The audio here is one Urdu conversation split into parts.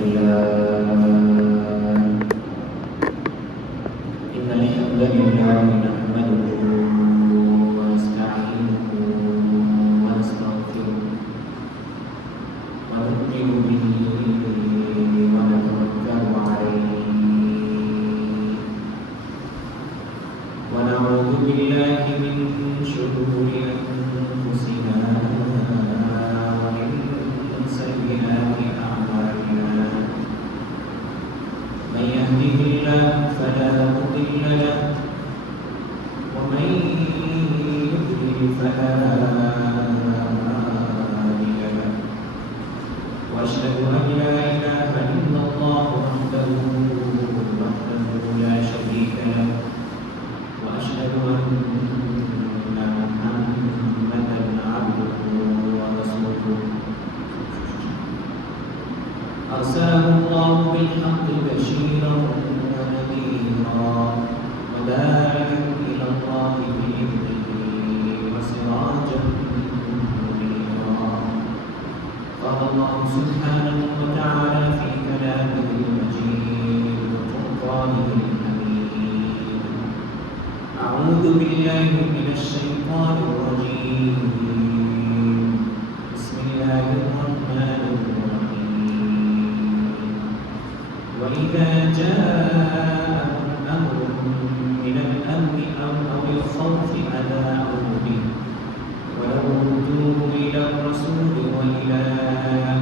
لله إن الحمد لله نحمده ونستعينه ونستغفره ونؤمن به ونتوكل عليه ونعوذ بالله من شرور أنفسنا ومن سيئات أعمالنا من يهده الله فلا مضل له ومن يضلل فلا هادي له وأشهد أن لا إله إلا الله وحده لا شريك له وأشهد أن محمدا عبده ورسوله أرسله الله بالحق بشيرا ونذيرا وداعيا إلى الله بإذنه وسراجا منيرا قال الله سبحانه وتعالى في كلامه المجيد وفرقانه الحميد أعوذ بالله من الشيطان الرجيم بسم الله الرحمن الرحيم وإذا جاءهم أمر من الأمن أو الخوف أذاعوا به ولو ردوه إلى الرسول وإلى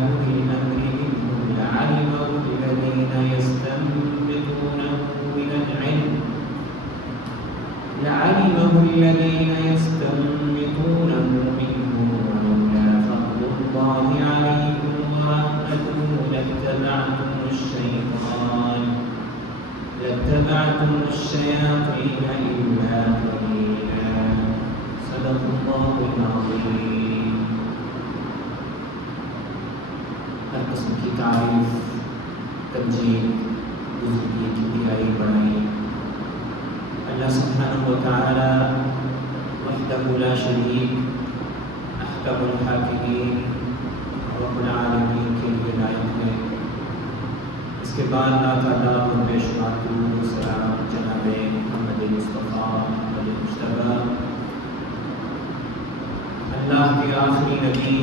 أولي الأمر منهم لعلمه الذين يستنبطونه منهم ولولا فضل الله عليكم ورحمته لاتبعتم الشياطين إلا قليلا صدق الله العظيم. ہر قسم کی تعریف، تمجید، بزرگی، کبریائی، بڑائی اللہ سبحانہ و تعالی وحدہ لا شریک، احکم الحاکمین، رب العالمین کے لیے لائق ہے۔ اس کے بعد تعداد اور بے شمار درود و سلام جناب محمد مصطفیٰ محمد مجتبیٰ، اللہ کے آخری نبی،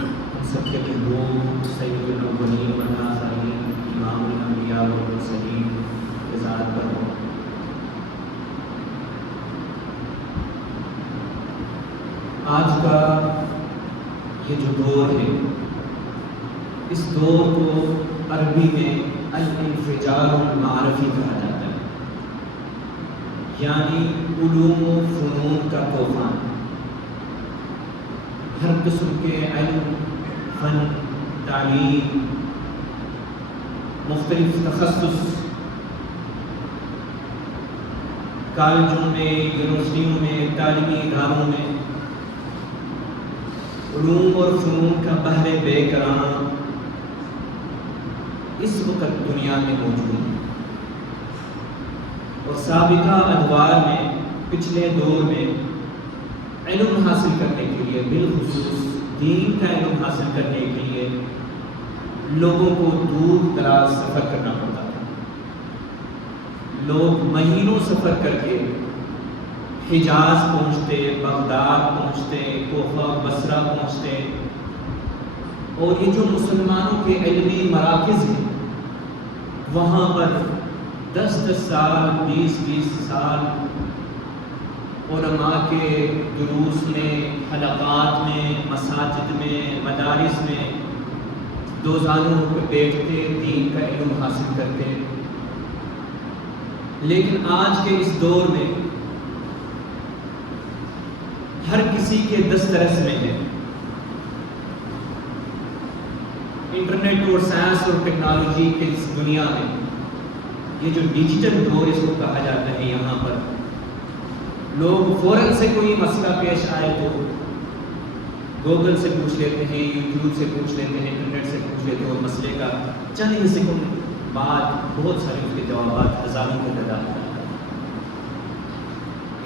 ہم سب کے محبوب سید الاولین والآخرین، امام الانبیاء والمرسلین کی ذات پر ہو۔ آج کا یہ جو دور ہے، اس دور کو عربی میں الانفجار المعرفی کہا جاتا ہے، یعنی علوم و فنون کا طوفان۔ ہر قسم کے علم، فن، تعلیم، مختلف تخصص، کالجوں میں، یونیورسٹیوں میں، تعلیمی اداروں میں علوم اور فنون کا بحر بے کران اس وقت دنیا میں موجود ہے، اور سابقہ ادوار میں، پچھلے دور میں علم حاصل کرنے کے لیے، بالخصوص دین کا علم حاصل کرنے کے لیے لوگوں کو دور دراز سفر کرنا پڑتا تھا۔ لوگ مہینوں سفر کر کے حجاز پہنچتے، بغداد پہنچتے، کوفہ بصرہ پہنچتے، اور یہ جو مسلمانوں کے علمی مراکز ہیں وہاں پر 10 سال، 20 سال علماء کے دروس میں، حلقات میں، مساجد میں، مدارس میں دو زانوں پہ بیٹھتے، دین کا علم حاصل کرتے۔ لیکن آج کے اس دور میں ہر کسی کے دسترس میں ہے۔ انٹرنیٹ اور سائنس اور ٹیکنالوجی کے اس دنیا میں یہ جو ڈیجیٹل دور اس کو کہا جاتا ہے، یہاں پر لوگ فوراً سے کوئی مسئلہ پیش آئے تو گوگل سے پوچھ لیتے ہیں، یوٹیوب سے پوچھ لیتے ہیں، انٹرنیٹ سے پوچھ لیتے ہیں، اور مسئلے کا چند ہی سیکنڈ بعد بہت سارے اس کے جوابات ہزاروں کی تعداد میں۔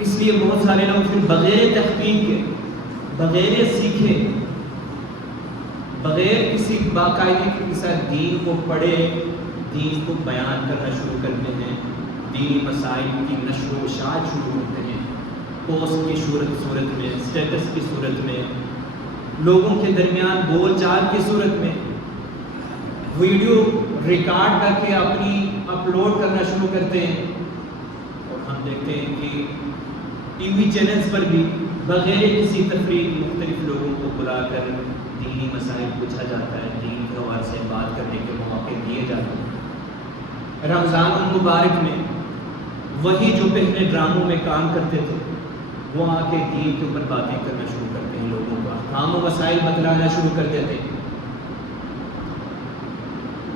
اس لیے بہت سارے لوگ پھر بغیر تحقیق کے، بغیر سیکھے بغیر کسی باقاعدگی کے ساتھ دین کو پڑھے دین کو بیان کرنا شروع کرتے ہیں، دینی مسائل کی نشر و اشاعت شروع کرتے ہیں، پوسٹ کی صورت میں، اسٹیٹس کی صورت میں، لوگوں کے درمیان بول چال کی صورت میں، ویڈیو ریکارڈ کر کے اپنی اپلوڈ کرنا شروع کرتے ہیں۔ اور ہم دیکھتے ہیں کہ ٹی وی چینلز پر بھی بغیر کسی تفریق مختلف لوگوں کو بلا کر دینی مسائل پوچھا جاتا ہے، دین کے حوالے سے بات کرنے کے موقع دیے جاتے ہیں۔ رمضان المبارک میں وہی جو پہلے ڈراموں میں کام کرتے تھے وہ آ کے دین کے اوپر باتیں کرنا شروع کرتے ہیں، لوگوں کو احکام و مسائل بتلانا شروع کر دیتے ہیں۔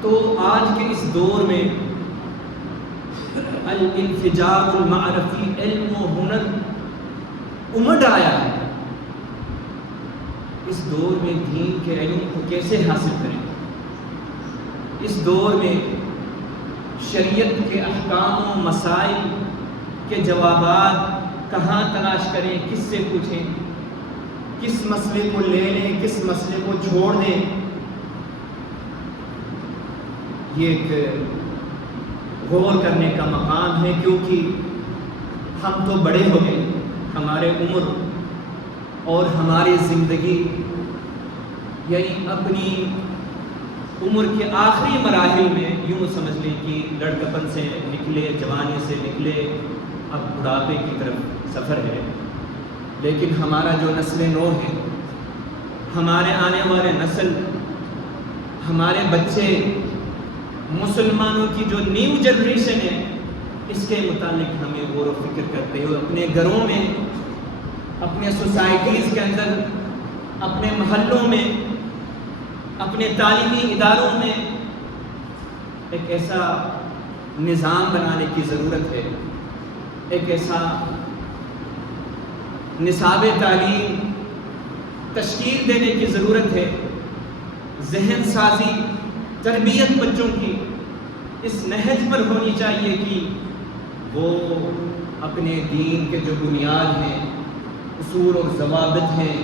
تو آج کے اس دور میں الانفجار المعرفی، علم و ہنر امڈ آیا ہے۔ اس دور میں دین کے علم کو کیسے حاصل کریں؟ اس دور میں شریعت کے احکام و مسائل کے جوابات کہاں تلاش کریں، کس سے پوچھیں، کس مسئلے کو لے لیں، کس مسئلے کو چھوڑ دیں؟ یہ ایک غور کرنے کا مقام ہے، کیونکہ ہم تو بڑے ہو گئے، ہمارے عمر اور ہماری زندگی یعنی اپنی عمر کے آخری مراحل میں یوں سمجھ لیں کہ لڑکپن سے نکلے، جوانی سے نکلے، اب بڑھاپے کی طرف سفر ہے۔ لیکن ہمارا جو نسل نو ہے، ہمارے آنے والے نسل، ہمارے بچے، مسلمانوں کی جو نیو جنریشن ہے، اس کے متعلق ہمیں غور و فکر کرتے ہوئے اپنے گھروں میں، اپنے سوسائٹیز کے اندر، اپنے محلوں میں، اپنے تعلیمی اداروں میں ایک ایسا نظام بنانے کی ضرورت ہے، ایک ایسا نصاب تعلیم تشکیل دینے کی ضرورت ہے، ذہن سازی، تربیت بچوں کی اس نہج پر ہونی چاہیے کہ وہ اپنے دین کے جو بنیاد ہیں، اصول اور ضوابط ہیں،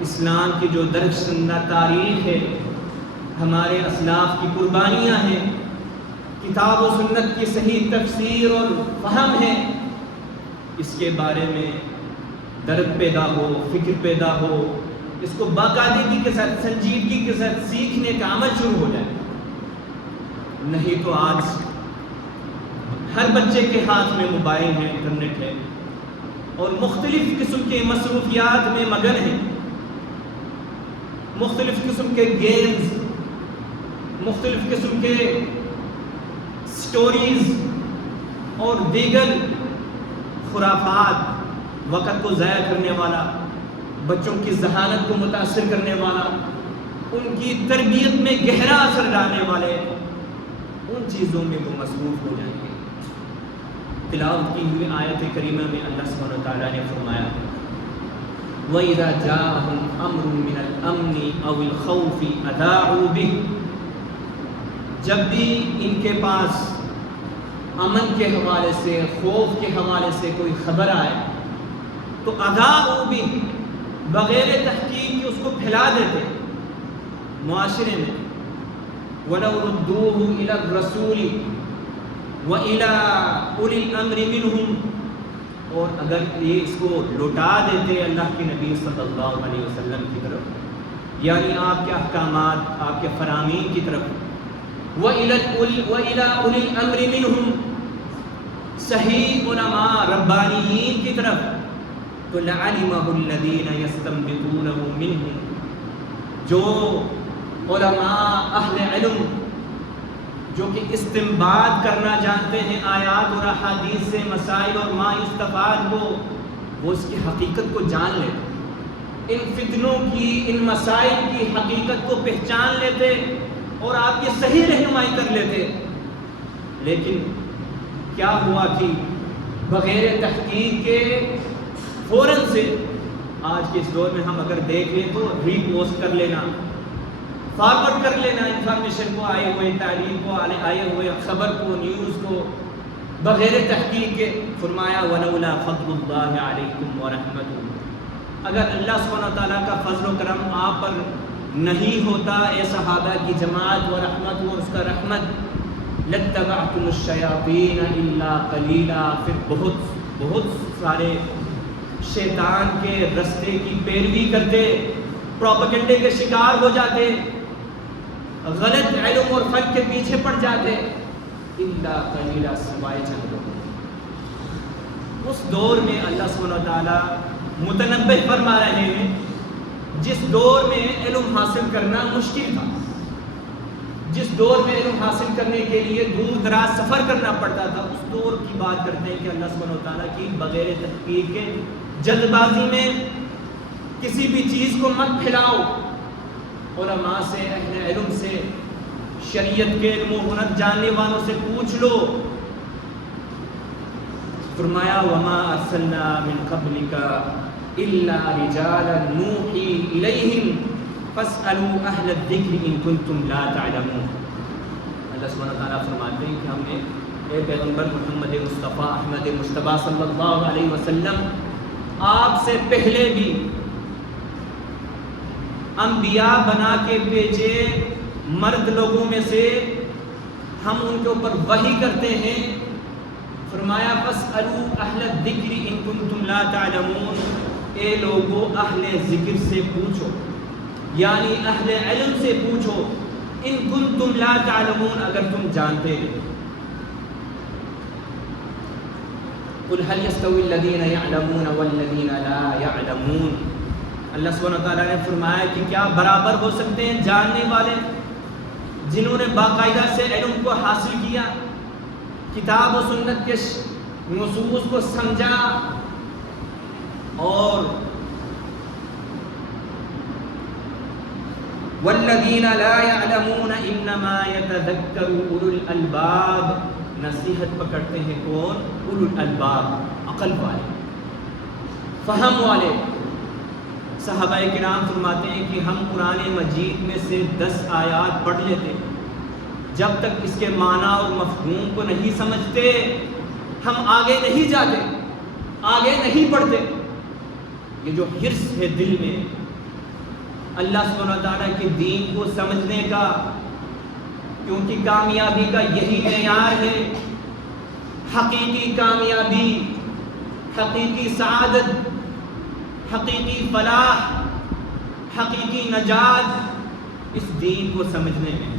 اسلام کی جو درجشندہ تاریخ ہے، ہمارے اسلاف کی قربانیاں ہیں، کتاب و سنت کی صحیح تفسیر اور فہم ہے، اس کے بارے میں درد پیدا ہو، فکر پیدا ہو، اس کو باقاعدگی کے ساتھ، سنجیدگی کے ساتھ سیکھنے کا عمل شروع ہو جائے۔ نہیں تو آج ہر بچے کے ہاتھ میں موبائل ہے، انٹرنیٹ ہے، اور مختلف قسم کے مصروفیات میں مگن ہیں، مختلف قسم کے گیمز، مختلف قسم کے سٹوریز اور دیگر خرافات، وقت کو ضائع کرنے والا، بچوں کی ذہانت کو متاثر کرنے والا، ان کی تربیت میں گہرا اثر ڈالنے والے ان چیزوں میں وہ مصروف ہو جائیں گے۔ تلاوت کی ہوئی آیت کریمہ میں اللہ سبحانہ وتعالیٰ نے فرمایا وَإِذَا جَاءَهُمْ أَمْرٌ مِّنَ الْأَمْنِ أَوِ الْخَوْفِ أَذَاعُوا بِهِ، جب بھی ان کے پاس امن کے حوالے سے، خوف کے حوالے سے کوئی خبر آئے تو اذاعوا بِهِ، بغیر تحقیق کے اس کو پھیلا دیتے معاشرے میں۔ وَلَوْ رُدُّوهُ إِلَى الرَّسُولِ وَإِلَى أُولِي الْأَمْرِ مِنْهُمْ، اور اگر یہ اس کو لوٹا دیتے اللہ کے نبی صلی اللہ علیہ وسلم کی طرف، یعنی آپ کے احکامات، آپ کے فرامین کی طرف، وَإِلَى أُولِي الْأَمْرِ مِنْهُمْ، صحیح علماء ربانیین کی طرف، تو لَعَلِمَهُ الَّذِينَ يَسْتَنبِطُونَهُ مِنْهُمْ، جو علماء اہل علم جو کہ استنباط کرنا جانتے ہیں آیات اور احادیث سے مسائل اور ما یستفاد کو، وہ اس کی حقیقت کو جان لیتے، ان فتنوں کی، ان مسائل کی حقیقت کو پہچان لیتے اور آپ کی صحیح رہنمائی کر لیتے۔ لیکن کیا ہوا کہ بغیر تحقیق کے فوراً سے آج کے اس دور میں ہم اگر دیکھ لیں تو ری پوسٹ کر لینا، فارورڈ کر لینا انفارمیشن کو، آئے ہوئے تعلیم کو، آئے ہوئے خبر کو، نیوز کو، بغیر تحقیق کے۔ فرمایا وَلَوْلَا فَضْلُ اللَّهِ عَلَيْكُمْ وَرَحْمَتُهُ، اگر اللہ سبحانہ تعالیٰ کا فضل و کرم آپ پر نہیں ہوتا اے صحابہ کی جماعت و رحمت و اس کا رحمت، لَاتَّبَعْتُمُ الشَّيَاطِينَ إِلَّا قَلِيلًا، پھر بہت سارے شیطان کے رستے کی پیروی کرتے، پروپیگنڈے کے شکار ہو جاتے، غلط علم اور فن کے پیچھے پڑ جاتے، إِلَّا قَلِيلًا، سوائے چند لوگوں۔ اس دور میں اللہ سبحانہ و تعالیٰ متنبہ فرما رہے ہیں جس دور میں علم حاصل کرنا مشکل تھا، جس دور میں علم حاصل کرنے کے لیے دور دراز سفر کرنا پڑتا تھا، اس دور کی بات کرتے ہیں کہ اللہ سبحانہ و تعالیٰ کی بغیر تحقیق کے جلد بازی میں کسی بھی چیز کو مت پھیلاؤ، علماء سے، اہل علم سے، شریعت کے علم و ہنر جاننے والوں سے پوچھ لو۔ فرمایا وَمَا أَرْسَلْنَا مِن قَبْلِكَ إِلَّا رِجَالًا نُوحِي إِلَيْهِمْ فَاسْأَلُوا أَهْلَ الذِّكْرِ إِن كُنتُمْ لَا تَعْلَمُونَ۔ اللہ سبحانہ وتعالیٰ فرماتے ہیں کہ ہم نے اے پیغمبر محمد مصطفیٰ احمد مجتبیٰ صلی اللہ علیہ وسلم، آپ سے پہلے بھی انبیاء بنا کے بھیجے مرد لوگوں میں سے، ہم ان کے اوپر وحی کرتے ہیں۔ فرمایا فَاسْأَلُوا أَهْلَ الذِّكْرِ إِن كُنتُمْ لَا تَعْلَمُونَ، اے لوگو اہل ذکر سے پوچھو، یعنی اہل علم سے پوچھو، ان کنتم لا تعلمون، اگر تم جانتے ہو۔ قُلْ هَلْ يَسْتَوِي الَّذِينَ يَعْلَمُونَ وَالَّذِينَ لَا يَعْلَمُونَ، اللہ سبحانہ وتعالیٰ نے فرمایا کہ کیا برابر ہو سکتے ہیں جاننے والے جنہوں نے باقاعدہ سے علم کو حاصل کیا، کتاب و سنت کے نصوص کو سمجھا اور وَالَّذِينَ لَا يَعْلَمُونَ إِنَّمَا يَتَذَكَّرُ أُولُو الْأَلْبَابِ، نصیحت پکڑتے ہیں کون؟ اولو الالباب، عقل والے، فہم والے۔ صحابہ کرام فرماتے ہیں کہ ہم قرآن مجید میں سے 10 آیات پڑھ لیتے، جب تک اس کے معنی اور مفہوم کو نہیں سمجھتے ہم آگے نہیں جاتے، آگے نہیں پڑھتے۔ یہ جو حرص ہے دل میں اللہ سبحانہ و تعالیٰ کے دین کو سمجھنے کا، کیونکہ کامیابی کا یہی معیار ہے، حقیقی کامیابی، حقیقی سعادت، حقیقی فلاح، حقیقی نجات اس دین کو سمجھنے میں۔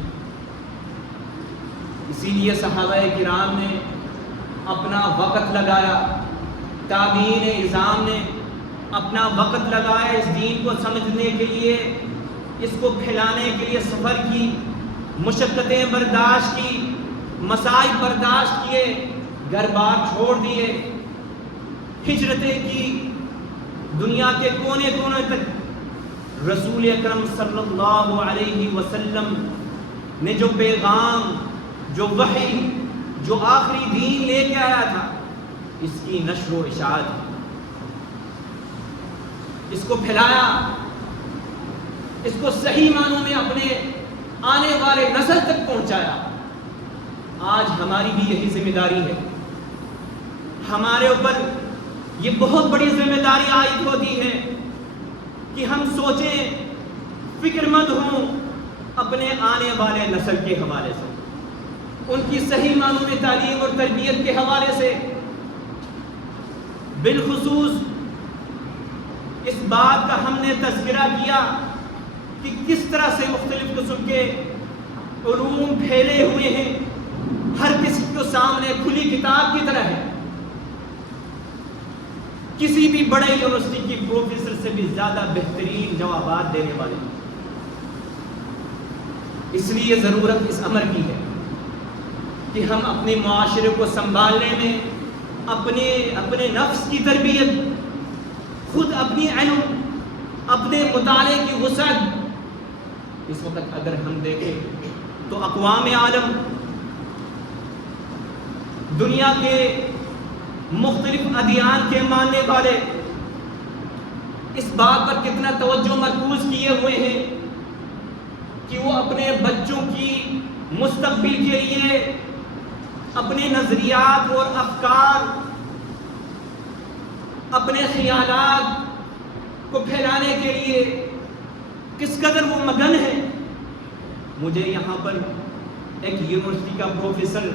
اسی لیے صحابہ کرام نے اپنا وقت لگایا، تابعین اعظام نے اپنا وقت لگایا اس دین کو سمجھنے کے لیے، اس کو پھیلانے کے لیے سفر کی، مشقتیں برداشت کی، مصائب برداشت کیے، گھر بار چھوڑ دیے، ہجرتیں کی، دنیا کے کونے کونے تک رسول اکرم صلی اللہ علیہ وسلم نے جو پیغام، جو وحی، جو آخری دین لے کے آیا تھا، اس کی نشر و اشاعت، اس کو پھیلایا، اس کو صحیح معنوں میں اپنے آنے والے نسل تک پہنچایا۔ آج ہماری بھی یہی ذمہ داری ہے، ہمارے اوپر یہ بہت بڑی ذمہ داری عائد ہوتی ہے کہ ہم سوچیں، فکر مند ہوں اپنے آنے والے نسل کے حوالے سے، ان کی صحیح معنوں میں تعلیم اور تربیت کے حوالے سے، بالخصوص اس بات کا ہم نے تذکرہ کیا کہ کس طرح سے مختلف قسم کے علوم پھیلے ہوئے ہیں، ہر کسی کو سامنے کھلی کتاب کی طرح ہے، کسی بھی بڑے یونیورسٹی کی پروفیسر سے بھی زیادہ بہترین جوابات دینے والے۔ اس لیے ضرورت اس امر کی ہے کہ ہم اپنے معاشرے کو سنبھالنے میں، اپنے نفس کی تربیت، خود اپنی علم، اپنے مطالعے کی وسعت، اس وقت اگر ہم دیکھیں تو اقوام عالم، دنیا کے مختلف ادیان کے ماننے والے اس بات پر کتنا توجہ مرکوز کیے ہوئے ہیں کہ وہ اپنے بچوں کی مستقبل کے لیے اپنے نظریات اور افکار، اپنے خیالات کو پھیلانے کے لیے کس قدر وہ مگن ہے. مجھے یہاں پر ایک یونیورسٹی کا پروفیسر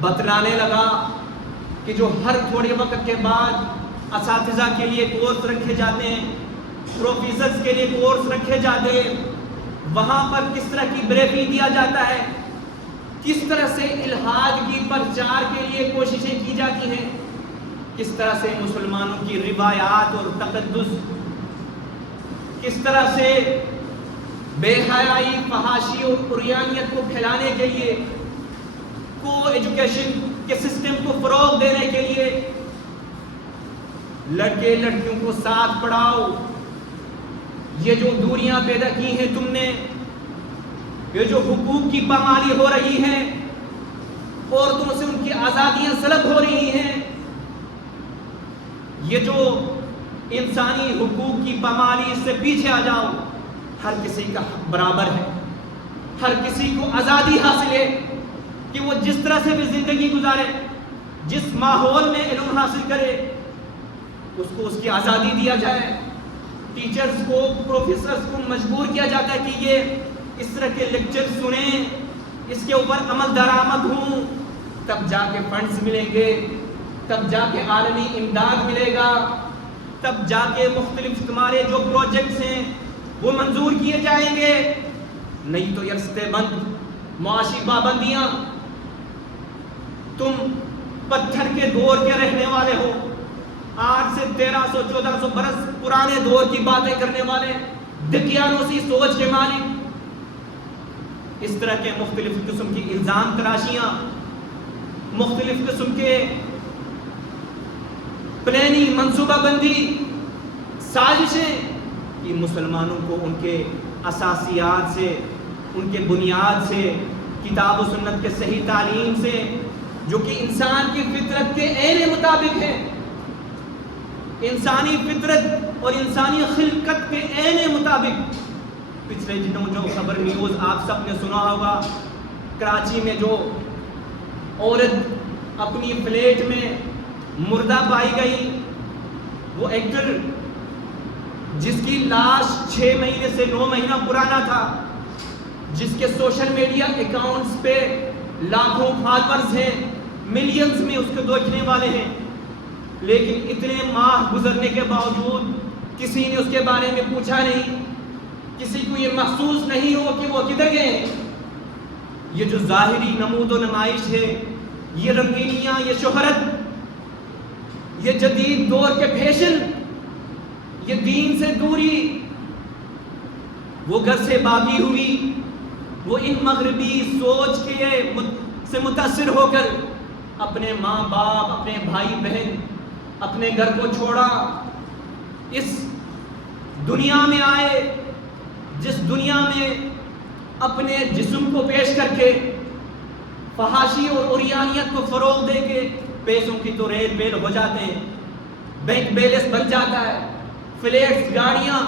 بتلانے لگا کہ جو ہر تھوڑے وقت کے بعد اساتذہ کے لیے کورس رکھے جاتے ہیں، پروفیسرز کے لیے کورس رکھے جاتے ہیں، وہاں پر کس طرح کی بریفنگ دیا جاتا ہے، کس طرح سے الحاد کی پرچار کے لیے کوششیں کی جاتی ہیں، کس طرح سے مسلمانوں کی روایات اور تقدس، کس طرح سے بے حیائی، فحاشی اور عریانیت کو پھیلانے کے لیے، کو ایجوکیشن کے سسٹم کو فروغ دینے کے لیے لڑکے لڑکیوں کو ساتھ پڑھاؤ. یہ جو دوریاں پیدا کی ہیں تم نے، یہ جو حقوق کی پامالی ہو رہی ہے، عورتوں سے ان کی آزادیاں سلب ہو رہی ہیں، یہ جو انسانی حقوق کی پامالی، اس سے پیچھے آ جاؤ. ہر کسی کا حق برابر ہے، ہر کسی کو آزادی حاصل ہے کہ وہ جس طرح سے بھی زندگی گزارے، جس ماحول میں علم حاصل کرے، اس کو اس کی آزادی دیا جائے. ٹیچرز کو، پروفیسرز کو مجبور کیا جاتا ہے کہ یہ اس طرح کے لیکچر سنیں، اس کے اوپر عمل درآمد ہوں، تب جا کے فنڈز ملیں گے، تب جا کے عالمی امداد ملے گا، تب جا کے مختلف تمہارے جو پروجیکٹس ہیں وہ منظور کیے جائیں گے. نہیں تو یہ رستے بند، معاشی پابندیاں. تم پتھر کے دور کے رہنے والے ہو، آج سے 1300-1400 برس پرانے دور کی باتیں کرنے والے، دقیانوسی سوچ کے مالک. اس طرح کے مختلف قسم کی الزام تراشیاں، مختلف قسم کے پلاننگ، منصوبہ بندی، سازشیں کہ مسلمانوں کو ان کے اساسیات سے، ان کے بنیاد سے، کتاب و سنت کے صحیح تعلیم سے، جو کہ انسان کی فطرت کے عین مطابق ہے، انسانی فطرت اور انسانی خلقت کے عین مطابق. پچھلے دنوں جو خبر نیوز آپ سب نے سنا ہوگا، کراچی میں جو عورت اپنی فلیٹ میں مردہ پائی گئی، وہ ایکٹر جس کی لاش 6 مہینے سے 9 مہینہ پرانا تھا، جس کے سوشل میڈیا اکاؤنٹس پہ لاکھوں فالوورز ہیں، ملینز میں اس کو دیکھنے والے ہیں، لیکن اتنے ماہ گزرنے کے باوجود کسی نے اس کے بارے میں پوچھا نہیں، کسی کو یہ محسوس نہیں ہو کہ وہ کدھر گئے ہیں. یہ جو ظاہری نمود و نمائش ہے، یہ رنگینیاں، یہ شہرت، یہ جدید دور کے فیشن، یہ دین سے دوری، وہ گھر سے باغی ہوئی، وہ ان مغربی سوچ کے سے متاثر ہو کر اپنے ماں باپ، اپنے بھائی بہن، اپنے گھر کو چھوڑا، اس دنیا میں آئے جس دنیا میں اپنے جسم کو پیش کر کے فحاشی اور عریانیت کو فروغ دے کے پیسوں کی تو ریل بیل ہو جاتے ہیں، بینک بیلنس بن جاتا ہے، فلیٹس، گاڑیاں،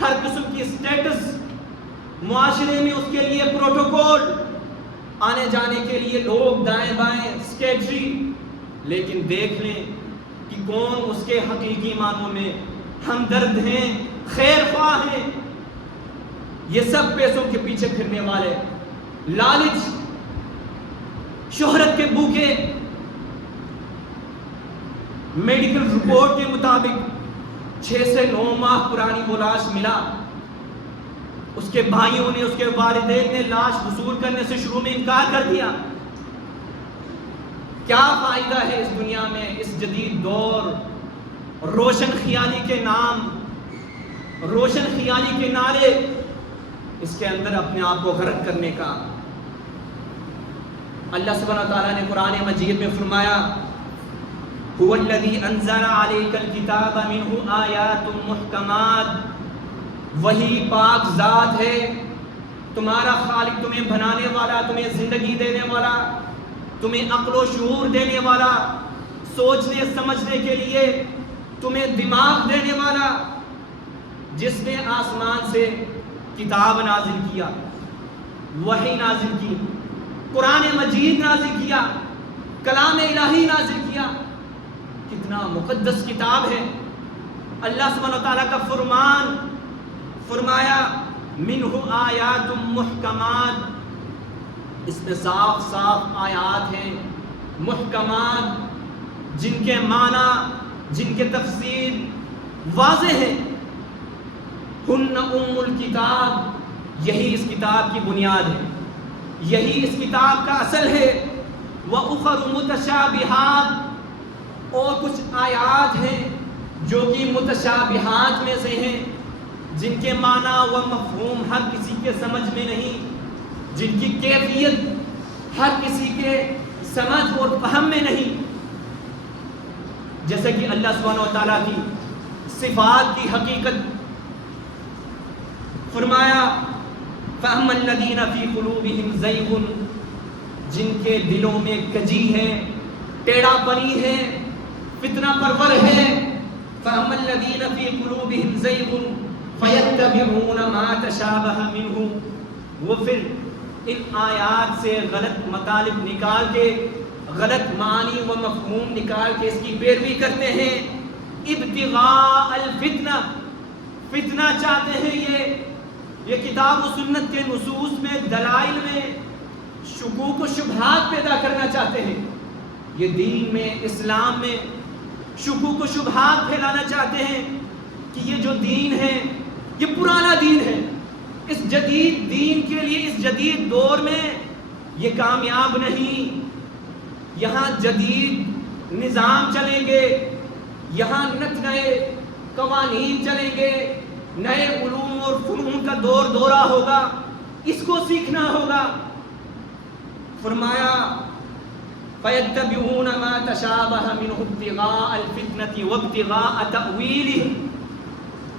ہر قسم کی اسٹیٹس، معاشرے میں اس کے لیے پروٹوکول، آنے جانے کے لیے لوگ دائیں بائیں، سیکریٹری. لیکن دیکھ لیں کہ کون اس کے حقیقی معنوں میں ہمدرد ہیں، خیر خواہ ہیں. یہ سب پیسوں کے پیچھے پھرنے والے، لالچ، شہرت کے بھوکے. میڈیکل رپورٹ کے مطابق 6 سے 9 ماہ پرانی وہ لاش ملا. اس کے بھائیوں نے، اس کے والدین نے لاش وصول کرنے سے شروع میں انکار کر دیا. کیا فائدہ ہے اس دنیا میں، اس جدید دور، روشن خیالی کے نام، روشن خیالی کے نعرے، اس کے اندر اپنے آپ کو غرق کرنے کا. اللہ سبحانہ وتعالیٰ نے قرآن مجید میں فرمایا هو الذی انزل علیک الکتاب منہ آیات محکمات. وہی پاک ذات ہے، تمہارا خالق، تمہیں بنانے والا، تمہیں زندگی دینے والا، تمہیں عقل و شعور دینے والا، سوچنے سمجھنے کے لیے تمہیں دماغ دینے والا، جس نے آسمان سے کتاب نازل کیا، وحی نازل کی، قرآن مجید نازل کیا، کلام الہی نازل کیا. کتنا مقدس کتاب ہے. اللہ سبحانہ و تعالیٰ کا فرمان، فرمایا منہ آیات محکمات، اس میں صاف صاف آیات ہیں محکمات، جن کے معنی، جن کے تفسیر واضح ہے. ہن ام الکتاب، یہی اس کتاب کی بنیاد ہے، یہی اس کتاب کا اصل ہے. وَأُخَرُ مُتَشَابِهَاتٌ، اور کچھ آیات ہیں جو کہ متشابہات میں سے ہیں، جن کے معنی و مفہوم ہر کسی کے سمجھ میں نہیں، جن کی کیفیت ہر کسی کے سمجھ اور فہم میں نہیں. جیسے کہ اللہ سبحانہ و تعالیٰ کی صفات کی حقیقت فرمایا فَأَمَّا الَّذِينَ فِي قُلُوبِهِمْ زَيْغٌ، جن کے دلوں میں کجی ہے، ٹیڑھا پنی ہے، فتنہ پرور ہے. فَأَمَّا الَّذِينَ فِي قُلُوبِهِمْ زَيْغٌ فَيَتَّبِعُونَ مَا تَشَابَهَ مِنْهُ، وہ پھر ان آیات سے غلط مطالب نکال کے، غلط معنی و مفہوم نکال کے اس کی پیروی کرتے ہیں. ابتغاء الفتنہ، فتنہ چاہتے ہیں. یہ کتاب و سنت کے نصوص میں، دلائل میں شکوک و شبہات پیدا کرنا چاہتے ہیں. یہ دین میں، اسلام میں شکوک و شبہات پھیلانا چاہتے ہیں کہ یہ جو دین ہے یہ پرانا دین ہے، اس جدید دین کے لیے، اس جدید دور میں یہ کامیاب نہیں. یہاں جدید نظام چلیں گے، یہاں نئے قوانین چلیں گے، نئے علوم اور فنون کا دورہ ہوگا، اس کو سیکھنا ہوگا. فرمایا فَيَتَّبِعُونَ مَا تَشَابَهَ مِنْهُ ابْتِغَاءَ الْفِتْنَةِ وَابْتِغَاءَ تَأْوِيلِهِ،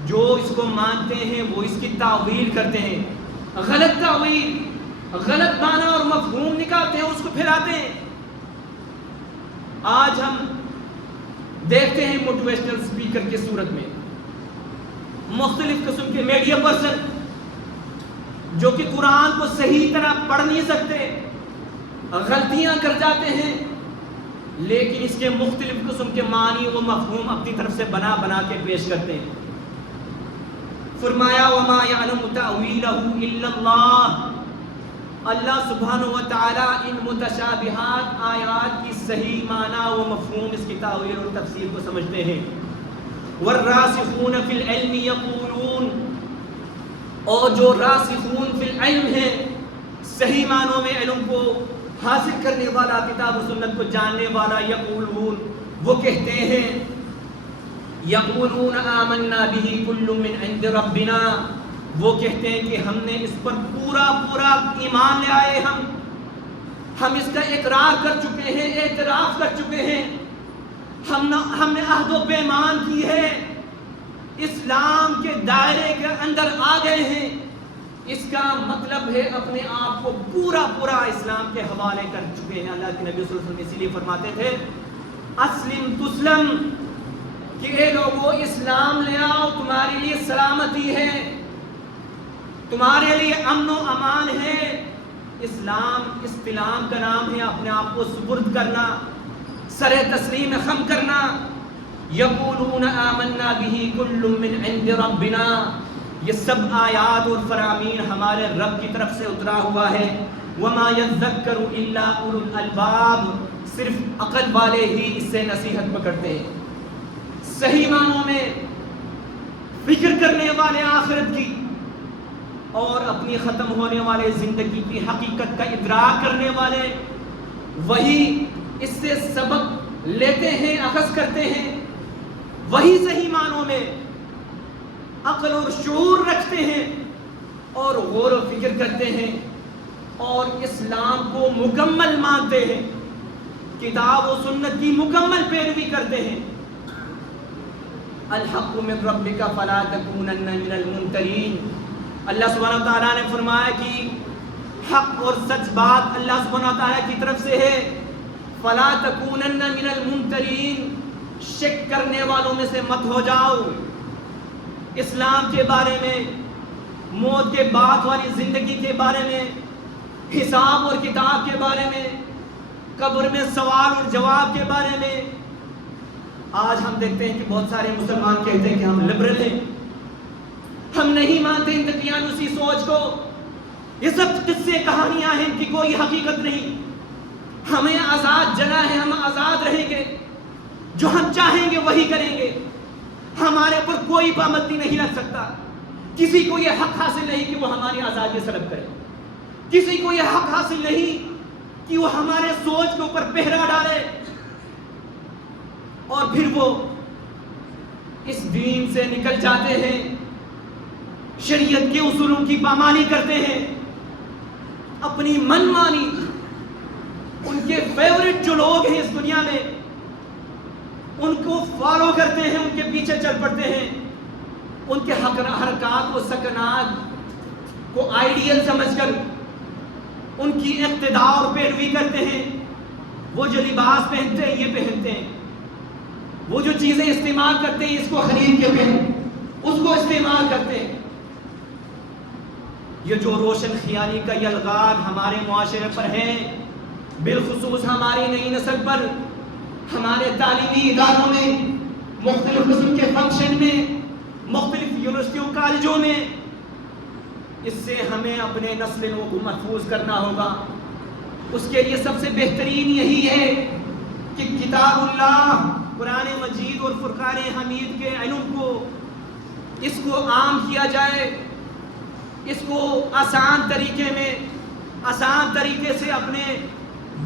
جو اس کو مانتے ہیں وہ اس کی تعویل کرتے ہیں، غلط تعویل، غلط معنی اور مفہوم نکالتے ہیں، اس کو پھیلاتے ہیں. آج ہم دیکھتے ہیں موٹیویشنل اسپیکر کی صورت میں مختلف قسم کے میڈیا پرسن جو کہ قرآن کو صحیح طرح پڑھ نہیں سکتے، غلطیاں کر جاتے ہیں، لیکن اس کے مختلف قسم کے معنی و مفہوم اپنی طرف سے بنا کے پیش کرتے ہیں. فرمایا وَمَا يَعْلَمُ تَأْوِيلَهُ إِلَّا اللَّهُ، اللہ سبحانہ و تعالیٰ ان متشابہات آیات کی صحیح معنی و مفہوم، اس کی تعویل اور تفسیر کو سمجھتے ہیں. وَالرَّاسِخُونَ فِي الْعِلْمِ يَقُولُونَ، اور جو راسخون فی العلم ہیں، صحیح معنوں میں علم کو حاصل کرنے والا، کتاب و سنت کو جاننے والا، یقولون، وہ کہتے ہیں، یقولون آمنا بہ کل من عند ربنا، وہ کہتے ہیں کہ ہم نے اس پر پورا ایمان لے آئے، ہم اس کا اقرار کر چکے ہیں، اعتراف کر چکے ہیں، ہم نے عہد و پیمان کی ہے، اسلام کے دائرے کے اندر آ گئے ہیں. اس کا مطلب ہے اپنے آپ کو پورا اسلام کے حوالے کر چکے ہیں. اللہ کے نبی صلی اللہ علیہ وسلم اسی لیے فرماتے تھے اسلم تسلم، کہ اے لوگوں اسلام لے آؤ، تمہارے لیے سلامتی ہے، تمہارے لیے امن و امان ہے. اسلام استلام کا نام ہے، اپنے آپ کو سپرد کرنا، سر تسلیم خم کرنا. یقولون آمنا بہ کل من عند ربنا، یہ سب آیات اور فرامین ہمارے رب کی طرف سے اترا ہوا ہے. وما یذکر الا اولو الالباب، صرف عقل والے ہی اس سے نصیحت پکڑتے ہیں. صحیح معنوں میں فکر کرنے والے آخرت کی اور اپنی ختم ہونے والے زندگی کی حقیقت کا ادراک کرنے والے، وہی اس سے سبق لیتے ہیں، اخذ کرتے ہیں، وہی صحیح معنوں میں عقل اور شعور رکھتے ہیں اور غور و فکر کرتے ہیں اور اسلام کو مکمل مانتے ہیں، کتاب و سنت کی مکمل پیروی کرتے ہیں. الحق من ربک فلا تکونن من الممترین، اللہ سبحانہ تعالیٰ نے فرمایا کہ حق اور سچ بات اللہ سبحانہ تعالیٰ کی طرف سے ہے. فلا تکونن من الممترین، شک کرنے والوں میں سے مت ہو جاؤ. اسلام کے بارے میں، موت کے بعد والی زندگی کے بارے میں، حساب اور کتاب کے بارے میں، قبر میں سوال اور جواب کے بارے میں. آج ہم دیکھتے ہیں کہ بہت سارے مسلمان کہتے ہیں کہ ہم لبرل ہیں، ہم نہیں مانتے ان دقیانوسی سوچ کو. یہ سب قصے کہانیاں ہیں، ان کی کوئی حقیقت نہیں. ہمیں آزاد جنا ہے، ہم آزاد رہیں گے، جو ہم چاہیں گے وہی کریں گے. ہمارے اوپر کوئی پابندی نہیں رکھ سکتا. کسی کو یہ حق حاصل نہیں کہ وہ ہماری آزادی سلب کرے. کسی کو یہ حق حاصل نہیں کہ وہ ہمارے سوچ کے اوپر پہرا ڈالے اور پھر وہ اس دین سے نکل جاتے ہیں، شریعت کے اصولوں کی پامالی کرتے ہیں، اپنی من مانی. ان کے فیورٹ جو لوگ ہیں اس دنیا میں ان کو فالو کرتے ہیں، ان کے پیچھے چل پڑتے ہیں، ان کے حرکات و سکنات کو آئیڈیل سمجھ کر ان کی اقتداء اور پیروی کرتے ہیں. وہ جو لباس پہنتے ہیں یہ پہنتے ہیں، وہ جو چیزیں استعمال کرتے ہیں اس کو خرید کے پہن، اس کو استعمال کرتے ہیں. یہ جو روشن خیالی کا یلغار ہمارے معاشرے پر ہے، بالخصوص ہماری نئی نسل پر، ہمارے تعلیمی اداروں میں، مختلف قسم کے فنکشن میں، مختلف یونیورسٹیوں کالجوں میں، اس سے ہمیں اپنے نسل نو کو محفوظ کرنا ہوگا. اس کے لیے سب سے بہترین یہی ہے کہ کتاب اللہ، قرآن مجید اور فرقان حمید کے علم کو، اس کو عام کیا جائے، اس کو آسان طریقے میں، آسان طریقے سے اپنے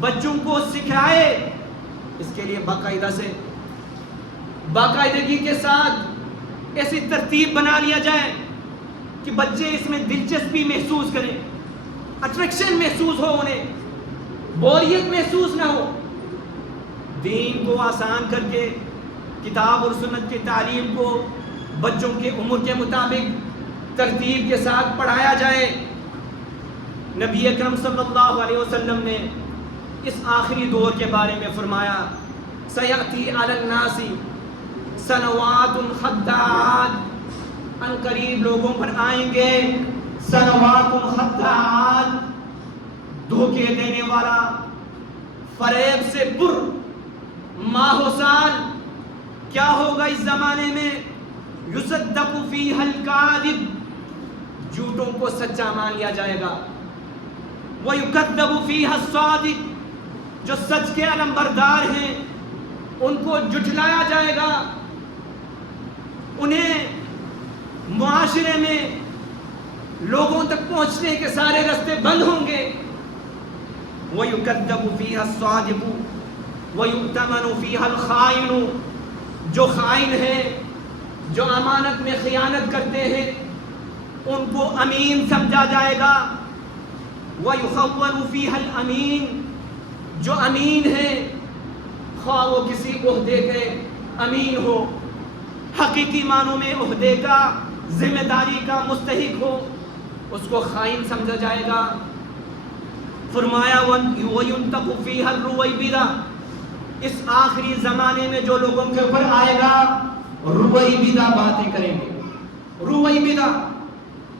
بچوں کو سکھائے. اس کے لیے باقاعدگی کے ساتھ ایسی ترتیب بنا لیا جائے کہ بچے اس میں دلچسپی محسوس کریں، اٹریکشن محسوس ہو، انہیں بوریت محسوس نہ ہو. دین کو آسان کر کے کتاب اور سنت کی تعلیم کو بچوں کے عمر کے مطابق ترتیب کے ساتھ پڑھایا جائے. نبی اکرم صلی اللہ علیہ وسلم نے اس آخری دور کے بارے میں فرمایا، سیأتی علی الناس سنوات خداعات، ان قریب لوگوں پر آئیں گے سنوات خداعات، دھوکے دینے والا، فریب سے پر ماہ و سال. کیا ہوگا اس زمانے میں؟ یصدق فیہا الکاذب، جھوٹوں کو سچا مان لیا جائے گا. ویکذب فیہا الصادق، جو سچ کے علمبردار ہیں ان کو جھٹلایا جائے گا. انہیں معاشرے میں لوگوں تک پہنچنے کے سارے راستے بند ہوں گے. وَيُكَذَّبُ فِيهَا الصَّادِقُ وَيُؤْتَمَنُ فِيهَا الْخَائِنُ، جو خائن ہیں، جو امانت میں خیانت کرتے ہیں، ان کو امین سمجھا جائے گا. وَيُخَوَّنُ فِيهَا الْأَمِينُ، جو امین ہیں، خواہ وہ کسی عہدے کے امین ہو، حقیقی معنوں میں عہدے کا، ذمہ داری کا مستحق ہو، اس کو خائن سمجھا جائے گا. فرمایا وَيُنْتَقُ فِيهَا الرُّوَيْبِدَةُ، اس آخری زمانے میں جو لوگوں کے اوپر آئے گا رویبدہ باتیں کریں گے. رویبدہ،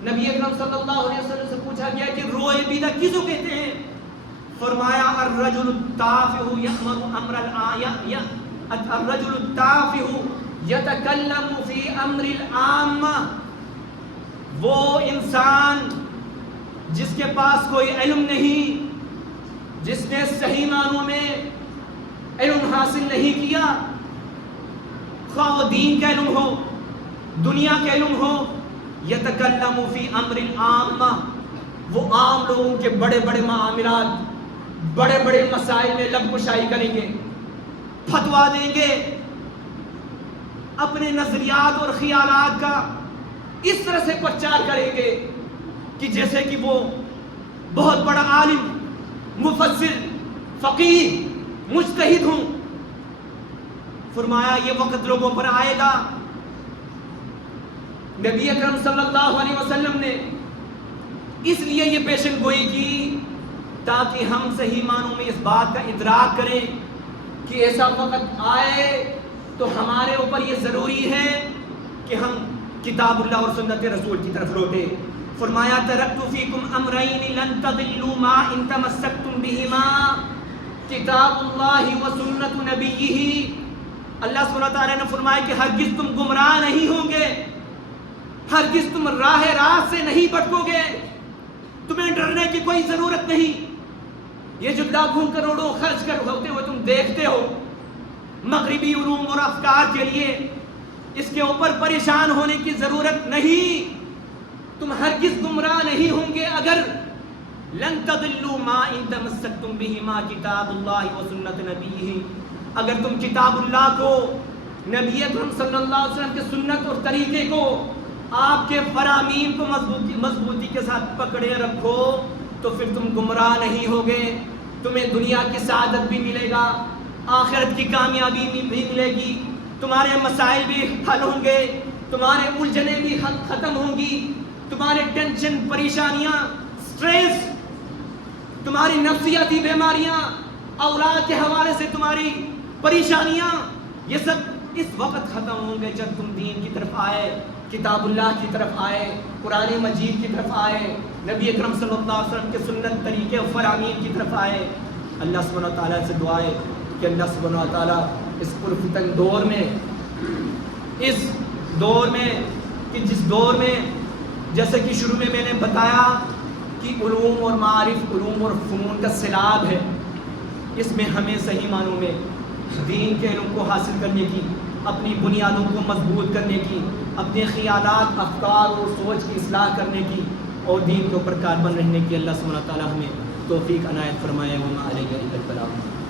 نبی اکرم صلی اللہ علیہ وسلم سے پوچھا گیا کہ رویبدہ کس کو کہتے ہیں؟ فرمایا الرجل التافہ یأمر امر الآیہ، الرجل التافہ یتکلم فی امر العامہ، وہ انسان جس کے پاس کوئی علم نہیں، جس نے صحیح معنوں میں علم حاصل نہیں کیا، خواہ وہ دین کا علم ہو، دنیا کا علم ہو، یتکلم فی امر العامہ، وہ عام لوگوں کے بڑے بڑے معاملات، بڑے بڑے مسائل میں لب کشائی کریں گے، فتوا دیں گے، اپنے نظریات اور خیالات کا اس طرح سے پرچار کریں گے کہ جیسے کہ وہ بہت بڑا عالم، مفسر، فقیہ، مجتہد ہوں. فرمایا یہ وقت لوگوں پر آئے گا. نبی اکرم صلی اللہ علیہ وسلم نے اس لیے یہ پیشن گوئی کی تاکہ ہم صحیح معنوں میں اس بات کا ادراک کریں کہ ایسا وقت آئے تو ہمارے اوپر یہ ضروری ہے کہ ہم کتاب اللہ اور سنت رسول کی طرف لوٹیں. فرمایا ترکت فیکم امرین لن تضلوا ما ان تمسکتم بہما، کتاب اللہ و سنت نبیہ. اللہ سبحانہ تعالیٰ نے فرمایا کہ ہرگز تم گمراہ نہیں ہوں گے ہرگز تم راہ راست سے نہیں بھٹکو گے، تمہیں ڈرنے کی کوئی ضرورت نہیں۔ یہ جو لاکھوں کروڑوں خرچ کر ہوتے ہوئے تم دیکھتے ہو مغربی علوم اور افکار کے لیے، اس کے اوپر پریشان ہونے کی ضرورت نہیں۔ تم ہرگز گمراہ نہیں ہوں گے اگر لن تضلوا ما ان تمسکتم بہما کتاب اللہ و سنت نبیہ، اگر تم کتاب اللہ کو، نبی اکرم صلی اللہ علیہ وسلم کے سنت اور طریقے کو، آپ کے فرامین کو مضبوطی کے ساتھ پکڑے رکھو تو پھر تم گمراہ نہیں ہوگے۔ تمہیں دنیا کی سعادت بھی ملے گا، آخرت کی کامیابی بھی ملے گی، تمہارے مسائل بھی حل ہوں گے، تمہارے الجھنیں بھی ختم ہوں گی، تمہارے ٹینشن، پریشانیاں، سٹریس، تمہاری نفسیاتی بیماریاں، اولاد کے حوالے سے تمہاری پریشانیاں، یہ سب اس وقت ختم ہوں گے جب تم دین کی طرف آئے، کتاب اللہ کی طرف آئے، قرآن مجید کی طرف آئے، نبی اکرم صلی اللہ علیہ وسلم کے سنت طریقے و فرامین کی طرف آئے۔ اللہ سبحانہ و تعالیٰ سے دعا ہے کہ اللہ سبحانہ و تعالیٰ اس پرفتن دور میں، اس دور میں کہ جس دور میں جیسے کہ شروع میں نے بتایا کہ علوم اور معارف، علوم اور فنون کا سیلاب ہے، اس میں ہمیں صحیح معنوں میں دین کے علم کو حاصل کرنے کی، اپنی بنیادوں کو مضبوط کرنے کی، اپنے خیالات، افکار اور سوچ کی اصلاح کرنے کی اور دین کے اوپر کاربن رہنے کی اللہ سبحانہ و تعالیٰ ہمیں توفیق عنایت فرمائے۔ وما علینا الا البلاغ۔